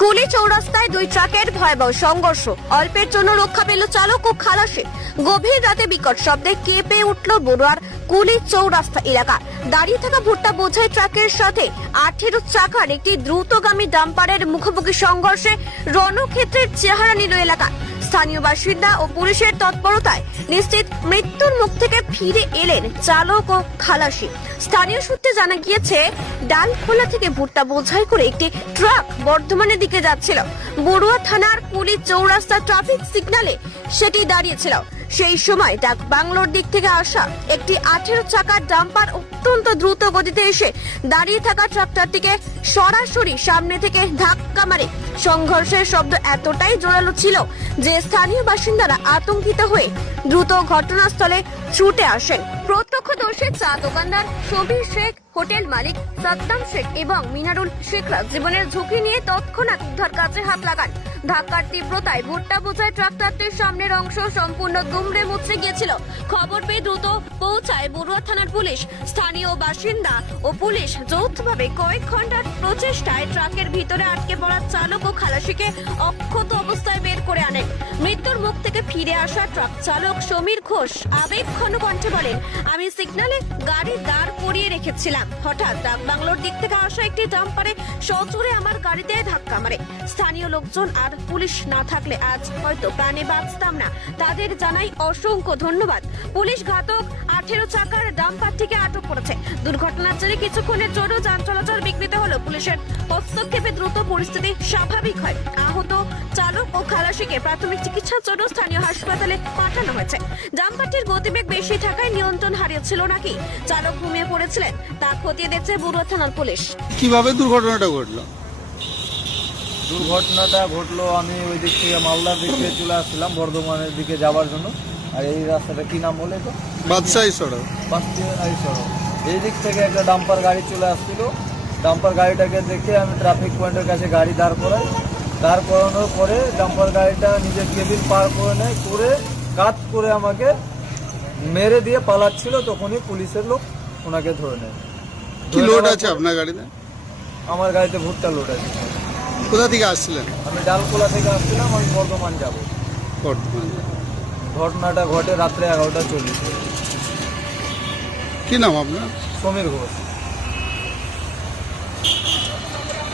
কুলি চৌরাস্তায় দুই ট্রাকের ভয়াবহ সংঘর্ষ, অল্পের জন্য রক্ষা পেল চালক ও খালাসি। গভীর রাতে বিকট শব্দে কেঁপে উঠল বড়ুয়ার কুলি চৌরাস্তা এলাকা। দাঁড়িয়ে থাকা ভুট্টা বোঝাই ট্রাকের সাথে 18 চাকার একটি দ্রুতগামী ডাম্পারের মুখোমুখি সংঘর্ষে রণক্ষেত্রের চেহারা নিল এলাকা। স্থানীয় বাসিন্দা ও পুলিশের তৎপরতায় নিশ্চিত মৃত্যুর মুখ থেকে ফিরে এলেন চালক ও খালাসি। স্থানীয় সূত্রে জানা গিয়েছে, ডালখোলা থেকে ভুট্টা বোঝাই করে একটি ট্রাক বর্ধমানের দিকে যাচ্ছিল। বড়ুয়া থানার কুলি চৌরাস্তা ট্রাফিক সিগন্যালে সেটি দাঁড়িয়েছিল। সেই সময় ডাক বাংলোর দিক থেকে আসা একটি 18 চাকার ডাম্পার অত্যন্ত দ্রুত গতিতে এসে দাঁড়িয়ে থাকা ট্রাক্টরটিকে সরাসরি সামনে থেকে ধাক্কা মারে। সংঘর্ষের শব্দ এতটাই জোরালো ছিল যে স্থানীয় বাসিন্দারা আতঙ্কিত হয়ে দ্রুত ঘটনাস্থলে ছুটে আসেন। প্রত্যক্ষদর্শী চা দোকানদার শবীর শেখ, হোটেল মালিক সাদ্দাম শেখ এবং মিনারুল শেখরা জীবনের ঝুঁকি নিয়ে তৎক্ষণাৎ উদ্ধার কাজে হাত লাগান। ধাক্কার তীব্রতায় ভুট্টা বোঝাই ট্রাক্টরটির সামনের অংশ সম্পূর্ণ দুমড়ে মুচড়ে গিয়েছিল। খবর পেয়ে দ্রুত পৌঁছায় বড়ুয়া থানার পুলিশ। স্থানীয় বাসিন্দা ও পুলিশ যৌথভাবে কয়েক ঘন্টার প্রচেষ্টায় ট্রাকের ভিতরে আটকে পড়া চালক ও খালাসিকে অক্ষত অবস্থায় বের করে আনেন। মৃত্যুর মুখ থেকে ফিরে আসা ট্রাক চালক সমীর ঘোষ আবেগঘন কণ্ঠে বলেন, আমি সিগন্যালে গাড়ি দাঁড় করিয়ে রেখেছিলাম, হঠাৎ ডাক বাংলোর দিক থেকে আসা একটি ডাম্পারে সজোরে আমার গাড়িতে ধাক্কা মারে। স্থানীয় লোকজন আর পুলিশ না থাকলে আজ হয়তো প্রাণে বাঁচতাম না। তাদের জানাই অসংখ্য ধন্যবাদ। পুলিশ ঘাতক 18 চাকার ডাম্পারটিকে আটক করেছে। দুর্ঘটনার জেরে কিছুক্ষণের জন্য যান চলাচল বিঘ্নিত হলো। পুলিশের হস্তক্ষেপে দ্রুত পরিস্থিতি স্বাভাবিক হয়। আহত চালক ও খালাসিকে প্রাথমিক চিকিৎসার জন্য স্থানীয় হাসপাতালে পাঠানো হয়েছে। ডাম্পারটির গতিবেগ বেশি থাকায় নিয়ন্ত্রণ হারিয়েছিল নাকি চালক ঘুমিয়ে পড়েছিলেন তা খতিয়ে দেখছে বড়ুয়া থানার পুলিশ। কিভাবে দুর্ঘটনাটা ঘটলো? দুর্ঘটনাটা ঘটলো, আমি ওই দিক থেকে মালদার দিক থেকে চলে আসছিলাম বর্ধমানের দিকে যাওয়ার জন্য। আর এই রাস্তাটা কি নাম বলে তো? বাদশাহী সড়ক। বাদশাহী সড়ক। এই দিক থেকে একটা ডাম্পার গাড়ি চলে আসছিল। ডাম্পার গাড়িটাকে দেখে আমি ট্রাফিক পয়েন্টের কাছে গাড়ি দাঁড় করাই। দাঁড় করানোর পরে ডাম্পার গাড়িটা নিজের কেবিন পার করে নেয়, করে কাট করে আমাকে মেরে দিয়ে পালাচ্ছিল। তখনই পুলিশের লোক ওনাকে ধরে নেয়। কি লোড আছে আপনার গাড়িতে? আমার গাড়িতে ভুট্টা লোড আছে। কোথা থেকে আসছিলেন? আমি ডালখোলা থেকে আসছিলাম, আমি বর্ধমান যাব। বর্ধমান। ঘটনাটা ঘটে রাত্রে 11:40। কি নাম আপনার? সমীর ঘোষ।